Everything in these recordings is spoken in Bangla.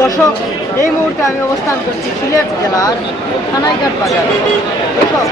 দর্শক এই মুহূর্তে আমি অবস্থান করছি সিলেট জেলার থানাইঘাট বাজার। দর্শক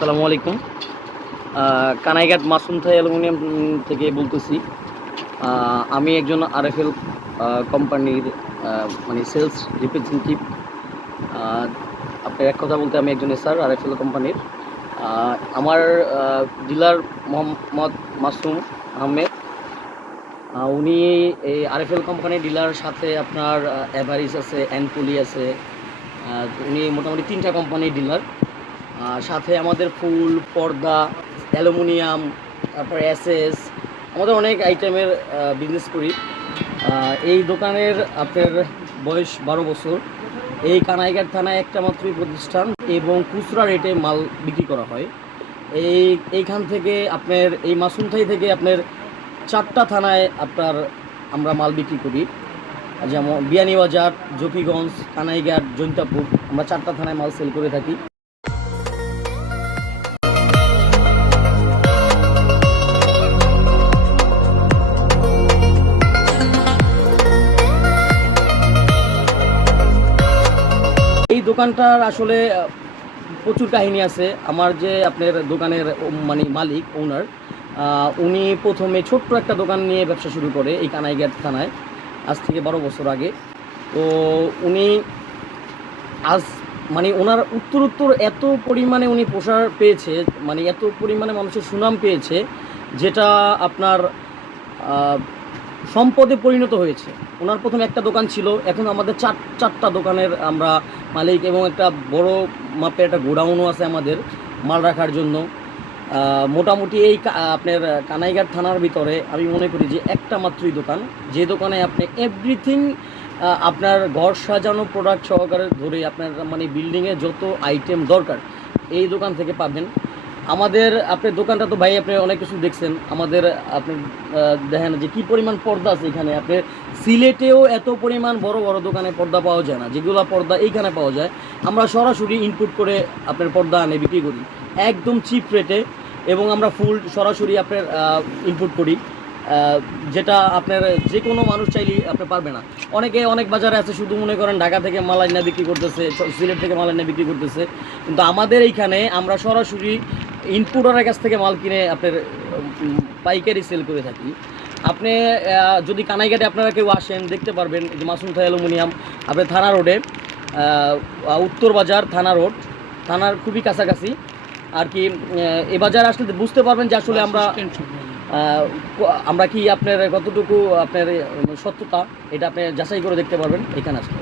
আসসালামু আলাইকুম। কানাইঘাট মাসুম থাই অ্যালুমিনিয়াম থেকে বলতেছি। আমি একজন আরএফএল কোম্পানির মানে সেলস রিপ্রেজেন্টেটিভ। আপনার এক কথা বলতে আমি একজন এসআর, আরএফএল কোম্পানির। আমার ডিলার মোহাম্মদ মাসুম আহমেদ। উনি এই আরএফএল কোম্পানির ডিলার সাথে আপনার অ্যাভারিস আছে অ্যানপুলি আছে। উনি মোটামুটি তিনটা কোম্পানির ডিলার। সাথে আমাদের ফুল, পর্দা, অ্যালুমিনিয়াম, তারপর অ্যাসেস, আমাদের অনেক আইটেমের বিজনেস করি। এই দোকানের আপনার বয়স বারো বছর। এই কানাইঘাট থানায় একটা মাত্রই প্রতিষ্ঠান এবং খুচরা রেটে মাল বিক্রি করা হয়। এই, এইখান থেকে আপনার, এই মাসুমথাই থেকে আপনার চারটা থানায় আপনার আমরা মাল বিক্রি করি। যেমন বিয়ানীবাজার জকিগঞ্জ কানাইঘাট, জৈন্তাপুর, আমরা চারটা থানায় মাল সেল করে থাকি। দোকানটার আসলে প্রচুর কাহিনী আছে। আমার যে আপনার দোকানের মানে মালিক ওনার উনি প্রথমে ছোট্ট একটা দোকান নিয়ে ব্যবসা শুরু করে এই কানাইঘাট থানায়, আজ থেকে বারো বছর আগে। তো উনি আজ মানে ওনার উত্তর উত্তর এত পরিমাণে উনি প্রসার পেয়েছে মানে এত পরিমাণে মানুষের সুনাম পেয়েছে, যেটা আপনার সম্পদে পরিণত হয়েছে। ওনার প্রথমে একটা দোকান ছিল, এখন আমাদের চার, চারটা দোকানের আমরা মালিক এবং একটা বড় মাপের একটা গোডাউনও আছে আমাদের মাল রাখার জন্য। মোটামুটি এই আপনার কানাইঘাট থানার ভিতরে আমি মনে করি যে একটা মাত্রই দোকান। যে দোকানে আপনি এভরিথিং আপনার ঘর সাজানো প্রোডাক্ট সহকারে ধরে আপনার মানে বিল্ডিংয়ে যত আইটেম দরকার, এই দোকান থেকে পাবেন। আমাদের আপনার দোকানটা তো ভাই আপনি অনেক কিছু দেখছেন। আমাদের, আপনি দেখেন যে কি পরিমাণ পর্দা আছে এখানে। আপনার সিলেটেও এত পরিমাণ বড় বড় দোকানে পর্দা পাওয়া যায় না। যেগুলো পর্দা এইখানে পাওয়া যায়, আমরা সরাসরি ইনপুট করে আপনার পর্দা আনে বিক্রি করি। একদম চিপ রেটে এবং আমরা ফুল সরাসরি আপনার ইনপুট করি। যেটা আপনার যে কোনো মানুষ চাইলেই আপনি পারবে না। অনেকে অনেক বাজারে আছে, শুধু মনে করেন ঢাকা থেকে মালাইনা বিক্রি করতেছে, সিলেট থেকে মালাইনা বিক্রি করতেছে। কিন্তু আমাদের এইখানে আমরা সরাসরি ইনপুটারের কাছ থেকে মাল কিনে আপনার পাইকারি সেল করে থাকি। আপনি যদি কানাইঘাটে আপনারা কেউ আসেন দেখতে পারবেন যে মাসুম থাই অ্যালুমিনিয়াম। আপনার থানা রোডে উত্তর বাজার থানা রোড থানার খুবই কাছাকাছি। আর কি এ বাজার আসলে বুঝতে পারবেন যে আসলে আমরা আমরা কি আপনার কতটুকু আপনার সত্যতা এটা আপনি যাচাই করে দেখতে পারবেন এখানে আসলে।